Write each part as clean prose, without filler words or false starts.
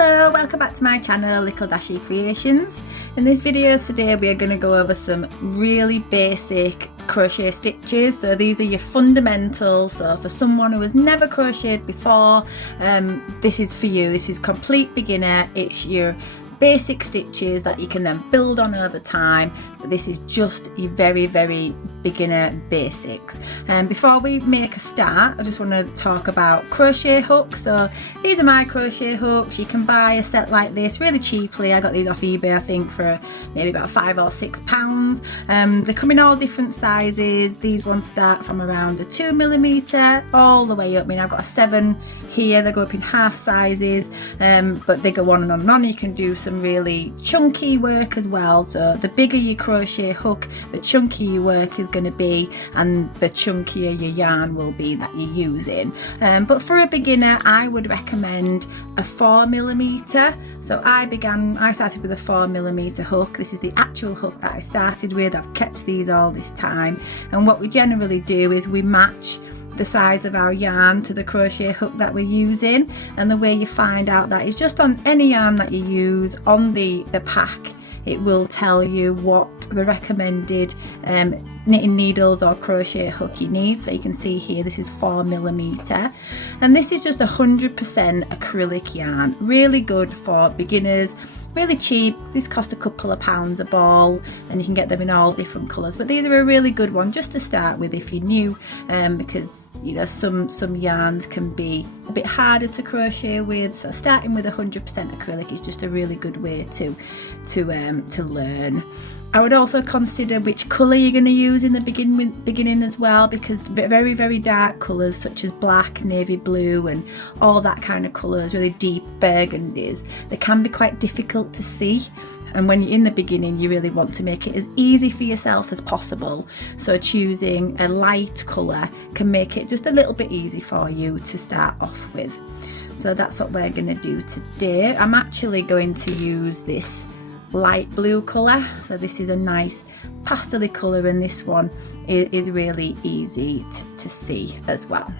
Hello, welcome back to my channel, Lickle Dashy Creations. In this video today we are going to go over some really basic crochet stitches. So these are your fundamentals. So for someone who has never crocheted before, this is for you. This is complete beginner. It's your basic stitches that you can then build on over time, but this is just your very beginner basics. And before we make a start, I just want to talk about crochet hooks. So these are my crochet hooks. You can buy a set like this really cheaply. I got these off eBay, I think, for maybe about £5 or £6. They come in all different sizes. These ones start from around a 2mm all the way up. I mean, I've got a 7 here. They go up in half sizes, but they go on and on and on. You can do some really chunky work as well. So the bigger your crochet hook, the chunkier your work is going to be, and the chunkier your yarn will be that you're using. But for a beginner, I would recommend a 4mm. So I started with a 4mm hook. This is the actual hook that I started with. I've kept these all this time, and what we generally do is we match the size of our yarn to the crochet hook that we're using. And the way you find out that is just on any yarn that you use on the pack. It will tell you what the recommended knitting needles or crochet hook you need. So you can see here, this is 4mm, and this is just 100% acrylic yarn, really good for beginners. Really cheap. These cost a couple of pounds a ball, and you can get them in all different colours, but these are a really good one just to start with if you're new, because you know some yarns can be a bit harder to crochet with. So starting with 100% acrylic is just a really good way to learn. I would also consider which colour you're going to use in the beginning as well, because very dark colours such as black, navy blue and all that kind of colours, really deep burgundies, they can be quite difficult to see. And when you're in the beginning, you really want to make it as easy for yourself as possible. So choosing a light colour can make it just a little bit easy for you to start off with. So that's what we're going to do today. I'm actually going to use this light blue colour. So this is a nice pastel colour, and this one is really easy to see as well.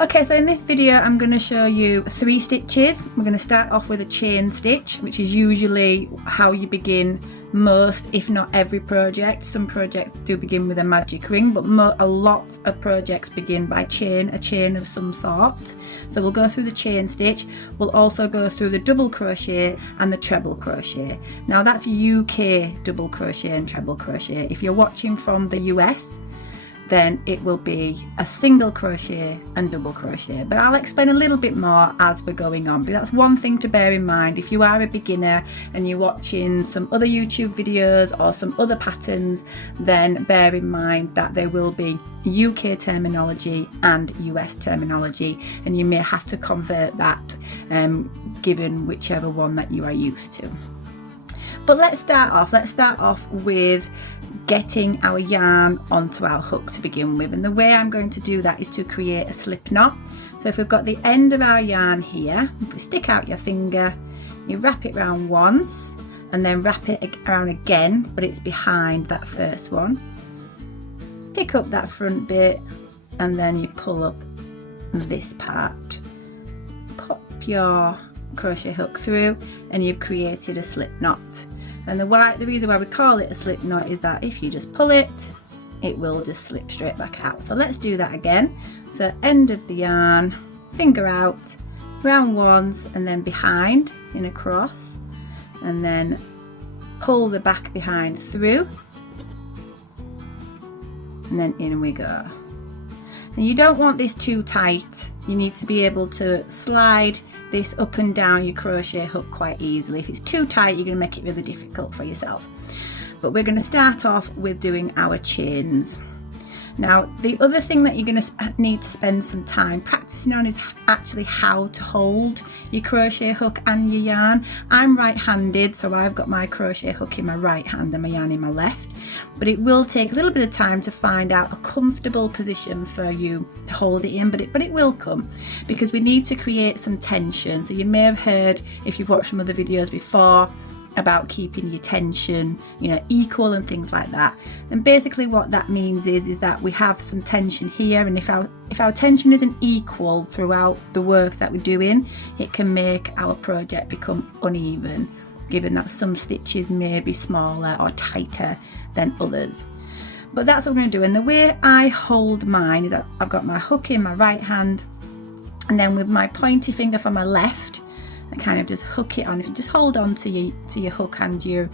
Okay, so in this video I'm going to show you 3 stitches. We're going to start off with a chain stitch, which is usually how you begin most, if not every project. Some projects do begin with a magic ring, but a lot of projects begin by a chain of some sort. So we'll go through the chain stitch. We'll also go through the double crochet and the treble crochet. Now that's UK double crochet and treble crochet. If you're watching from the US, then it will be a single crochet and double crochet, but I'll explain a little bit more as we're going on. But that's one thing to bear in mind if you are a beginner and you're watching some other YouTube videos or some other patterns, then bear in mind that there will be UK terminology and US terminology, and you may have to convert that given whichever one that you are used to. But let's start off with getting our yarn onto our hook to begin with, and the way I'm going to do that is to create a slip knot. So if we've got the end of our yarn here, if we stick out your finger, you wrap it around once and then wrap it around again, but it's behind that first one. Pick up that front bit and then you pull up this part, pop your crochet hook through, and you've created a slip knot. And the reason why we call it a slip knot is that if you just pull it, it will just slip straight back out. So let's do that again. So end of the yarn, finger out, round once and then behind in a cross, and then pull the back behind through, and then in we go. And you don't want this too tight. You need to be able to slide this up and down your crochet hook quite easily. If it's too tight, you're going to make it really difficult for yourself. But we're going to start off with doing our chains. Now, the other thing that you're going to need to spend some time practicing on is actually how to hold your crochet hook and your yarn. I'm right-handed, so I've got my crochet hook in my right hand and my yarn in my left. But it will take a little bit of time to find out a comfortable position for you to hold it in, but it will come, because we need to create some tension. So you may have heard, if you've watched some other videos before, about keeping your tension, you know, equal and things like that. And basically what that means is that we have some tension here, and if our tension isn't equal throughout the work that we're doing, it can make our project become uneven, given that some stitches may be smaller or tighter than others. But that's what we're going to do. And the way I hold mine is that I've got my hook in my right hand, and then with my pointy finger for my left, I kind of just hook it on. If you just hold on to your hook and your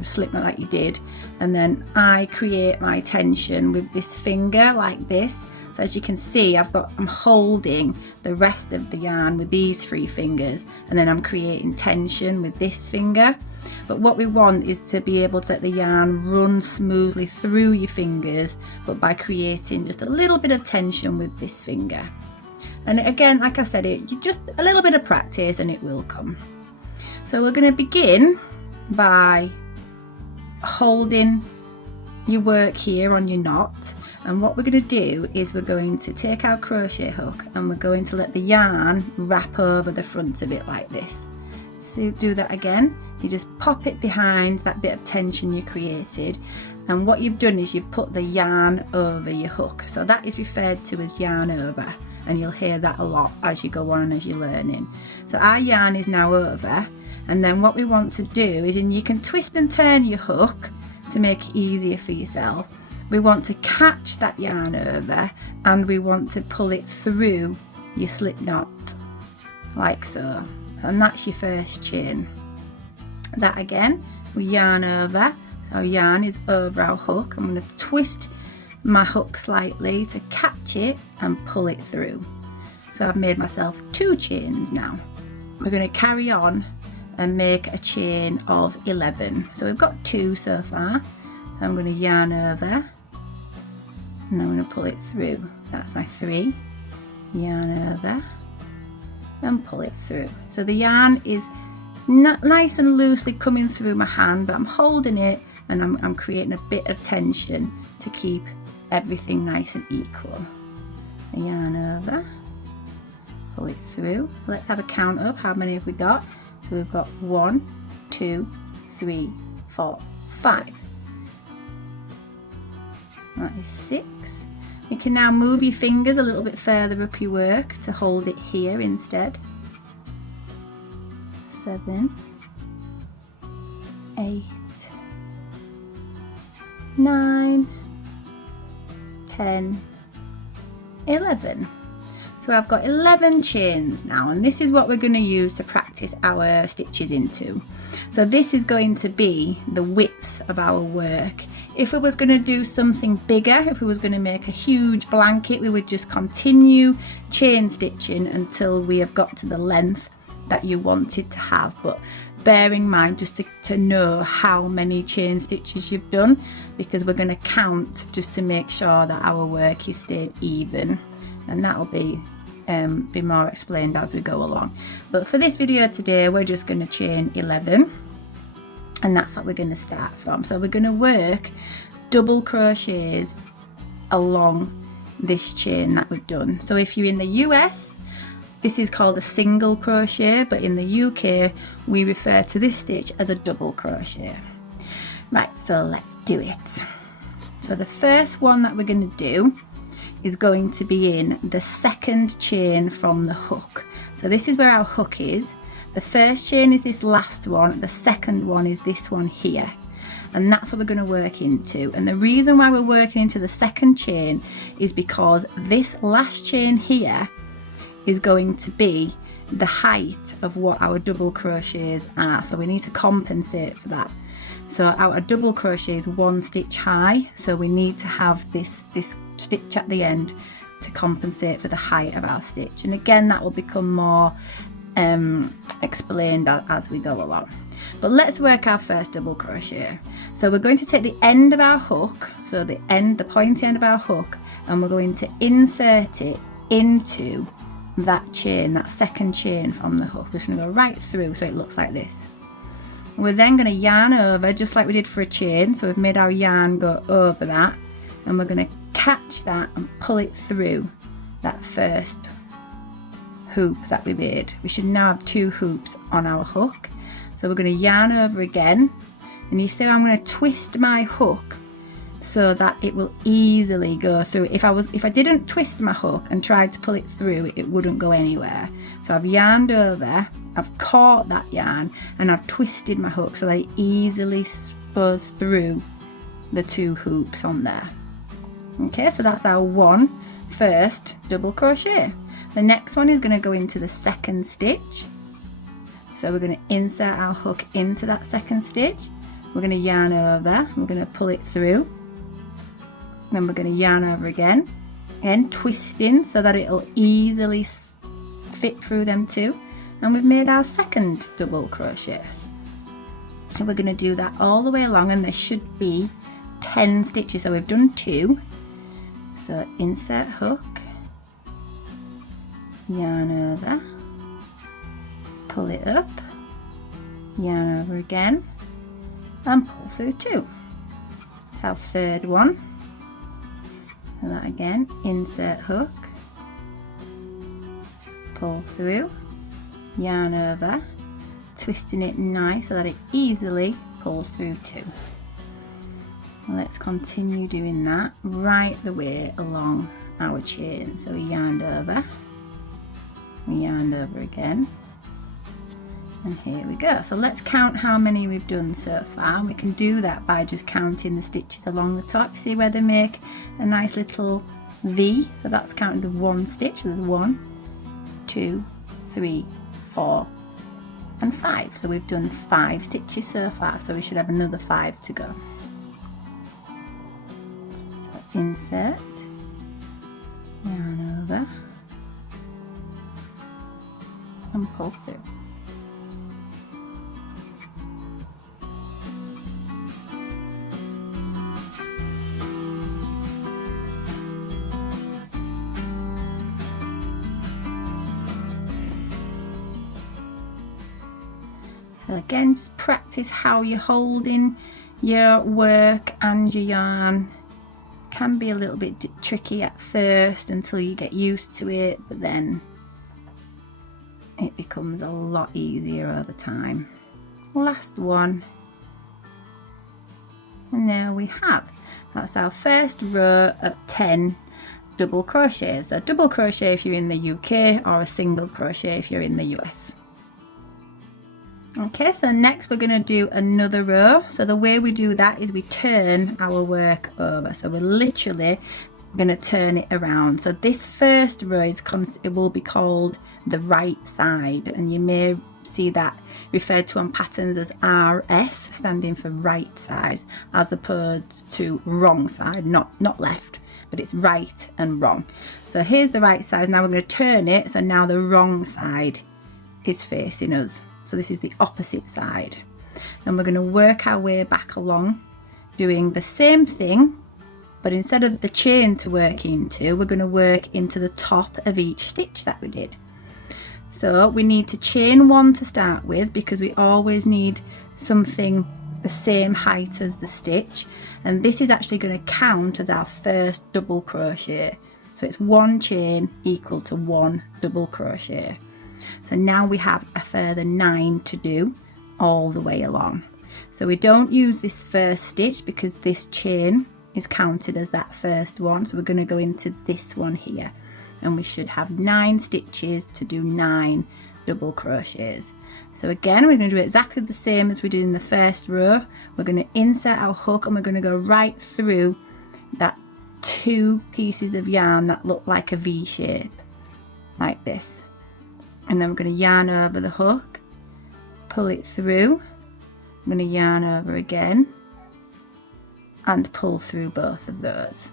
slip knot like you did, and then I create my tension with this finger like this. So as you can see, I'm holding the rest of the yarn with these 3 fingers, and then I'm creating tension with this finger. But what we want is to be able to let the yarn run smoothly through your fingers, but by creating just a little bit of tension with this finger. And again, like I said, just a little bit of practice and it will come. So we're going to begin by holding your work here on your knot, and what we're going to do is we're going to take our crochet hook and we're going to let the yarn wrap over the front of it like this. So do that again. You just pop it behind that bit of tension you created, and what you've done is you've put the yarn over your hook. So that is referred to as yarn over, and you'll hear that a lot as you go on and as you're learning. So our yarn is now over, and then what we want to do is, and you can twist and turn your hook to make it easier for yourself, we want to catch that yarn over and we want to pull it through your slip knot like so, and that's your first chain. That again, we yarn over, so our yarn is over our hook. I'm going to twist my hook slightly to catch it and pull it through. So I've made myself 2 chains now. We're going to carry on and make a chain of 11. So we've got 2 so far. I'm going to yarn over and I'm going to pull it through. That's my 3. Yarn over and pull it through. So the yarn is nice and loosely coming through my hand, but I'm holding it and I'm creating a bit of tension to keep everything nice and equal. Yarn over, pull it through. Let's have a count up. How many have we got? So we've got 1, 2, 3, 4, 5. That is 6. You can now move your fingers a little bit further up your work to hold it here instead. 7, 8, 9, 10, 11. So I've got 11 chains now, and this is what we're going to use to practice our stitches into. So this is going to be the width of our work. If we was going to do something bigger, if we was going to make a huge blanket, we would just continue chain stitching until we have got to the length that you wanted to have. But bear in mind just to know how many chain stitches you've done, because we're going to count just to make sure that our work is stayed even, and that'll be more explained as we go along. But for this video today, we're just going to chain 11, and that's what we're going to start from. So we're going to work double crochets along this chain that we've done. So if you're in the US, this is called a single crochet, but in the UK we refer to this stitch as a double crochet. Right, so let's do it. So the first one that we're going to do is going to be in the second chain from the hook. So this is where our hook is. The first chain is this last one, the second one is this one here, and that's what we're going to work into. And the reason why we're working into the second chain is because this last chain here is going to be the height of what our double crochets are, so we need to compensate for that. So our double crochet is 1 stitch high, so we need to have this stitch at the end to compensate for the height of our stitch. And again, that will become more explained as we go along. But let's work our first double crochet. So we're going to take the end of our hook, so the pointy end of our hook, and we're going to insert it into that chain, that second chain from the hook. We're just going to go right through so it looks like this. We're then going to yarn over just like we did for a chain, so we've made our yarn go over that, and we're going to catch that and pull it through that first hoop that we made. We should now have 2 hoops on our hook, So we're going to yarn over again, and you see I'm going to twist my hook so that it will easily go through. If I didn't twist my hook and tried to pull it through, it wouldn't go anywhere. So I've yarned over, I've caught that yarn, and I've twisted my hook so that it easily goes through the 2 hoops on there. Okay, so that's our first double crochet. The next one is going to go into the 2nd stitch. So we're going to insert our hook into that 2nd stitch. We're going to yarn over, we're going to pull it through. Then we're going to yarn over again, and twisting so that it'll easily fit through them 2. And we've made our 2nd double crochet. So we're going to do that all the way along, and there should be 10 stitches. So we've done 2. So insert hook, yarn over, pull it up, yarn over again, and pull through 2. It's our 3rd one. And that again, insert hook, pull through, yarn over, twisting it nice so that it easily pulls through 2. Let's continue doing that right the way along our chain. So we yarned over again, and here we go. So let's count how many we've done so far. We can do that by just counting the stitches along the top. See where they make a nice little V? So that's counted as 1 stitch. So there's 1, 2, 3, 4, and 5. So we've done 5 stitches so far, so we should have another 5 to go. So insert, yarn over, and pull through. So again, just practice how you're holding your work and your yarn. Can be a little bit tricky at first until you get used to it, but then it becomes a lot easier over time. Last one, and there we have. That's our first row of 10 double crochets. A double crochet if you're in the UK, or a single crochet if you're in the US. Okay, so next we're going to do another row. So the way we do that is we turn our work over. So we're literally going to turn it around. So this first row it will be called the right side, and you may see that referred to on patterns as RS, standing for right side, as opposed to wrong side, not left, but it's right and wrong. So here's the right side. Now we're going to turn it, so now the wrong side is facing us. So this is the opposite side, and we're going to work our way back along doing the same thing, but instead of the chain to work into, we're going to work into the top of each stitch that we did. So we need to chain 1 to start with, because we always need something the same height as the stitch, and this is actually going to count as our first double crochet. So it's 1 chain equal to 1 double crochet. So now we have a further 9 to do all the way along. So we don't use this first stitch because this chain is counted as that first one. So we're going to go into this one here, and we should have 9 stitches to do 9 double crochets. So again, we're going to do exactly the same as we did in the first row. We're going to insert our hook, and we're going to go right through that 2 pieces of yarn that look like a V shape, like this. And then we're going to yarn over the hook, pull it through. I'm going to yarn over again and pull through both of those.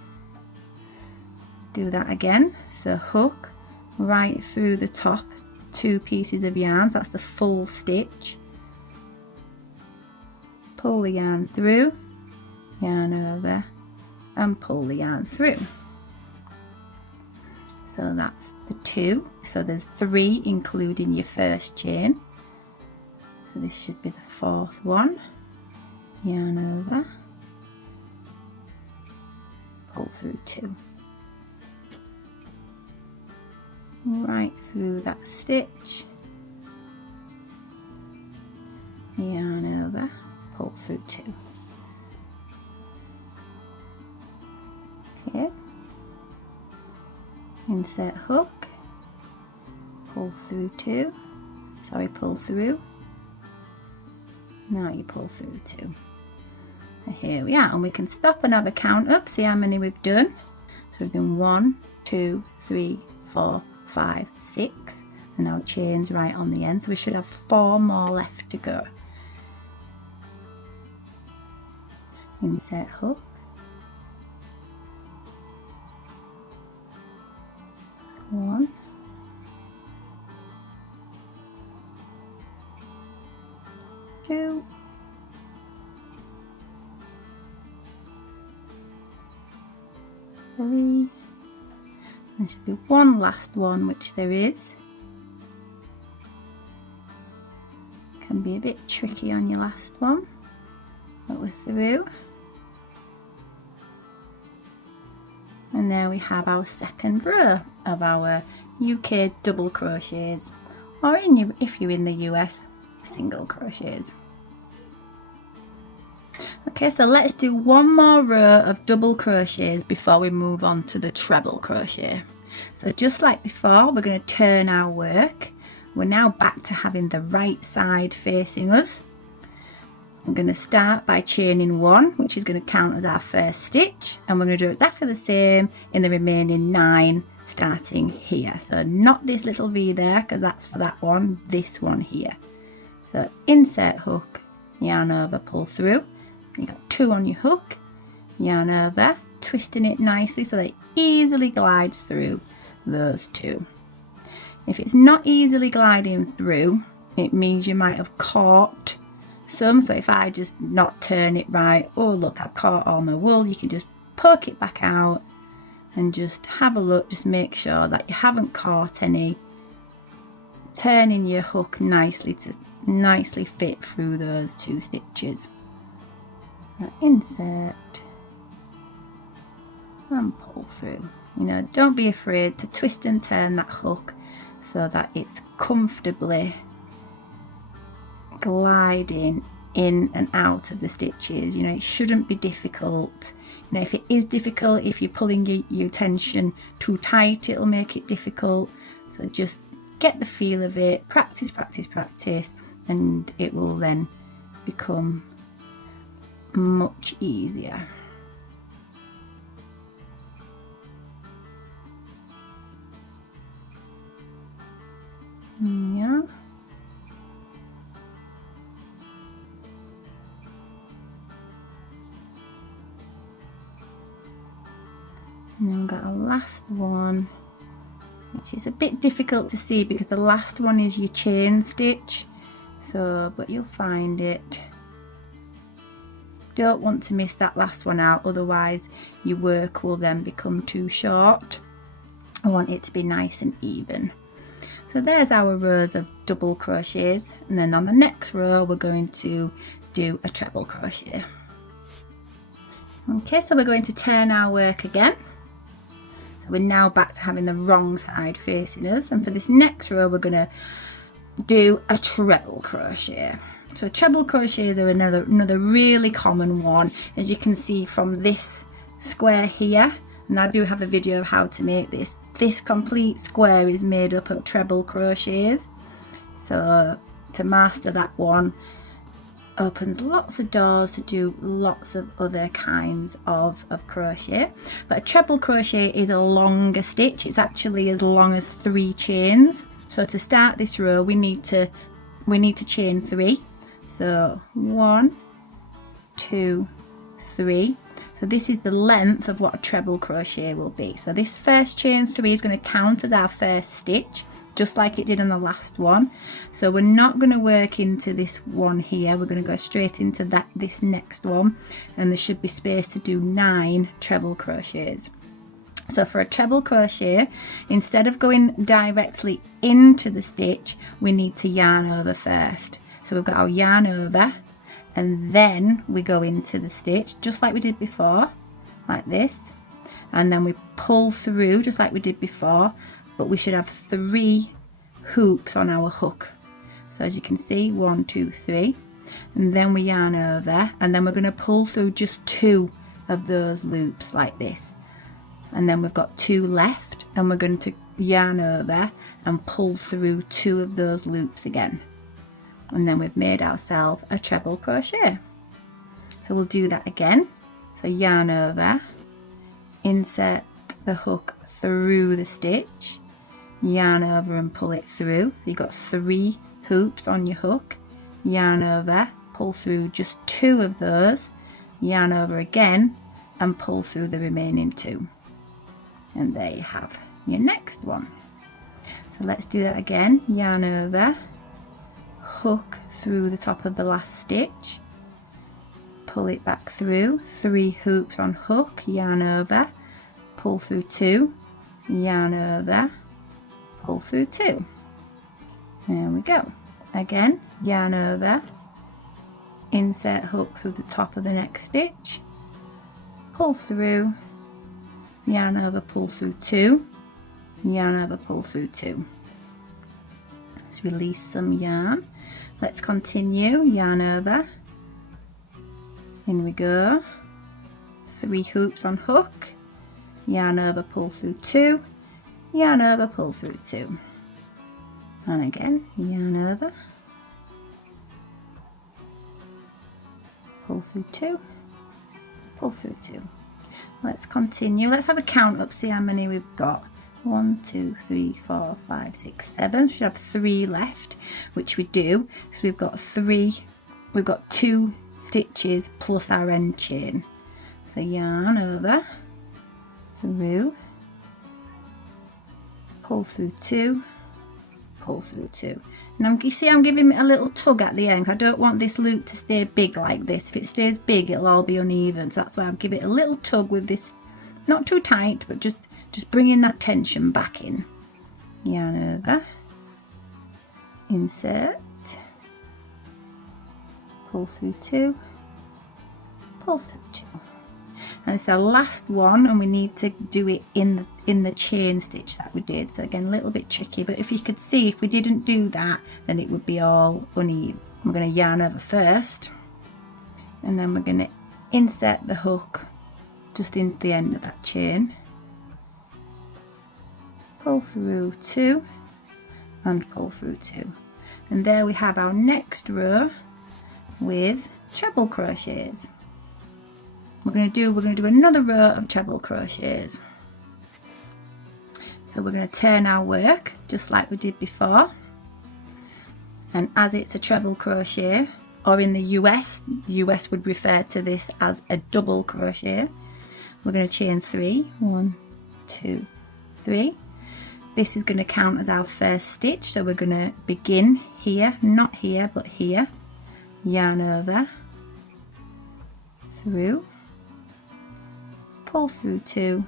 Do that again. So hook right through the top 2 pieces of yarn. So that's the full stitch. Pull the yarn through, yarn over, and pull the yarn through. So that's the 2. So there's 3 including your first chain. So this should be the 4th one. Yarn over, pull through 2. Right through that stitch. pull through 2. Okay, insert hook, pull through 2, pull through, now you pull through 2. And here we are, and we can stop and have a count up, see how many we've done. So we've done 1, 2, 3, 4, 5, 6, and now chains right on the end, so we should have 4 more left to go. Insert hook, one, 2, 3, there should be one last one, which there is. Can be a bit tricky on your last one, but we're through. And there we have our second row of our UK double crochets, or if you're in the US, single crochets. Okay, so let's do one more row of double crochets before we move on to the treble crochet. So just like before, we're going to turn our work. We're now back to having the right side facing us. I'm going to start by chaining 1, which is going to count as our first stitch, and we're going to do exactly the same in the remaining 9 starting here. So not this little V there, because that's for that one, this one here. So insert hook, yarn over, pull through. You got 2 on your hook, yarn over, twisting it nicely so that it easily glides through those 2. If it's not easily gliding through, it means you might have caught some. So if I just not turn it right, oh look, I've caught all my wool, you can just poke it back out and just have a look, just make sure that you haven't caught any, turning your hook nicely to nicely fit through those 2 stitches. Now insert and pull through. You know, don't be afraid to twist and turn that hook so that it's comfortably gliding in and out of the stitches. You know, it shouldn't be difficult. You know, if it is difficult, if you're pulling your tension too tight, it'll make it difficult. So just get the feel of it, practice, practice, practice, and it will then become much easier. Yeah. And then we've got our last one, which is a bit difficult to see because the last one is your chain stitch. So, but you'll find it. Don't want to miss that last one out, otherwise your work will then become too short. I want it to be nice and even. So there's our rows of double crochets, and then on the next row we're going to do a treble crochet. Okay, so we're going to turn our work again. So we're now back to having the wrong side facing us, and for this next row we're going to do a treble crochet. So treble crochets are another really common one, as you can see from this square here, and I do have a video of how to make this. This complete square is made up of treble crochets, so to master that one opens lots of doors to do lots of other kinds of crochet. But a treble crochet is a longer stitch. It's actually as long as 3 chains. So to start this row we need to chain 3. So 1, 2, 3. So this is the length of what a treble crochet will be. So this first chain 3 is going to count as our first stitch, just like it did on the last one. So we're not going to work into this one here, we're going to go straight into this next one, and there should be space to do 9 treble crochets. So for a treble crochet, instead of going directly into the stitch, we need to yarn over first. So we've got our yarn over, and then we go into the stitch just like we did before, like this, and then we pull through just like we did before, but we should have 3 hoops on our hook. So as you can see, 1, 2, 3. and then we yarn over, and then we're going to pull through just 2 of those loops like this, and then we've got 2 left, and we're going to yarn over and pull through 2 of those loops again, and then we've made ourselves a treble crochet. So we'll do that again. So yarn over, insert the hook through the stitch, yarn over and pull it through. So you've got 3 hoops on your hook, yarn over, pull through just 2 of those, yarn over again and pull through the remaining 2, and there you have your next one. So let's do that again. Yarn over, hook through the top of the last stitch, pull it back through, 3 hoops on hook, yarn over, pull through 2, yarn over, pull through 2. There we go. Again, yarn over, insert hook through the top of the next stitch, pull through, yarn over, pull through 2, yarn over, pull through 2. Let's release some yarn. Let's continue. Yarn over, in we go, 3 hoops on hook, yarn over, pull through 2, yarn over, pull through 2, and again yarn over, pull through 2, pull through 2. Let's continue. Let's have a count up, see how many we've got. 1, 2, 3, 4, 5, 6, 7. We should have 3 left, which we do. So we've got 2 stitches plus our end chain. So yarn over, through, pull through 2, pull through 2. And you see I'm giving it a little tug at the end. I don't want this loop to stay big like this. If it stays big, it'll all be uneven. So that's why I'm giving it a little tug with this, not too tight, but just bringing that tension back in. Yarn over, insert, pull through 2, pull through 2. And it's the last one, and we need to do it in the chain stitch that we did. So again, a little bit tricky, but if you could see, if we didn't do that, then it would be all uneven. We're going to yarn over first, and then we're going to insert the hook just into the end of that chain, pull through 2 and pull through 2, and there we have our next row with treble crochets. We're going to do another row of treble crochets. So we're going to turn our work just like we did before, and as it's a treble crochet, or in the US would refer to this as a double crochet, we're going to chain 3, 1, 2, 3. This is going to count as our first stitch, so we're going to begin here, not here but here, yarn over, through, pull through 2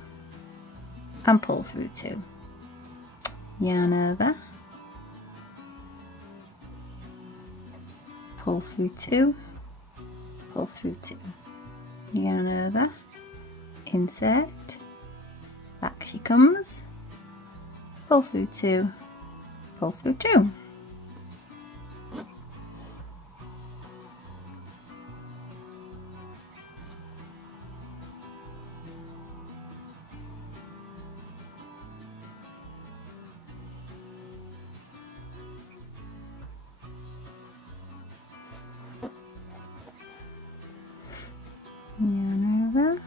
and pull through 2, yarn over, pull through 2, pull through 2, yarn over, insert, back she comes, pull through 2, pull through 2. Yarn over,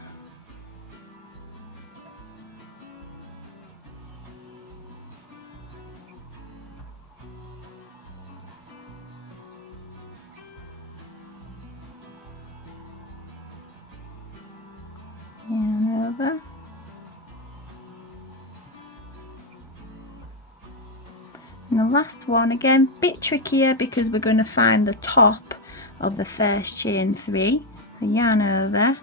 yarn over, and the last one again, bit trickier because we're going to find the top of the first chain 3. So yarn over,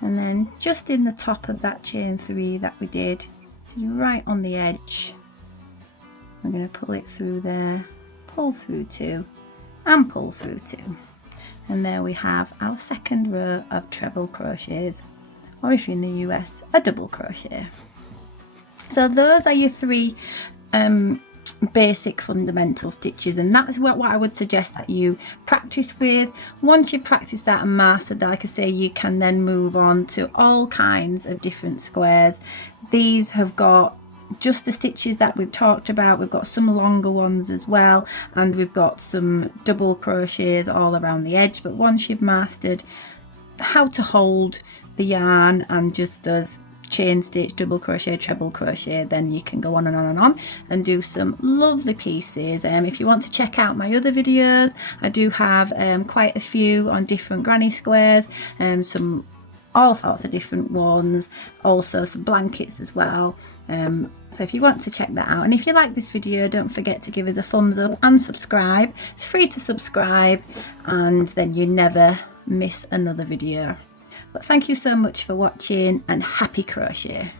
and then just in the top of that chain 3 that we did, which is right on the edge, we're going to pull it through there, pull through 2 and pull through 2, and there we have our second row of treble crochets, or if you're in the US, a double crochet. So those are your 3 basic fundamental stitches, and that's what I would suggest that you practice with. Once you practice that and mastered that, like I say, you can then move on to all kinds of different squares. These have got just the stitches that we've talked about. We've got some longer ones as well, and we've got some double crochets all around the edge. But once you've mastered how to hold the yarn and just does chain stitch, double crochet, treble crochet, then you can go on and on and on and do some lovely pieces. If you want to check out my other videos, I do have quite a few on different granny squares, some all sorts of different ones, also some blankets as well. So if you want to check that out, and if you like this video, don't forget to give us a thumbs up and subscribe. It's free to subscribe, and then you never miss another video. But thank you so much for watching, and happy crochet.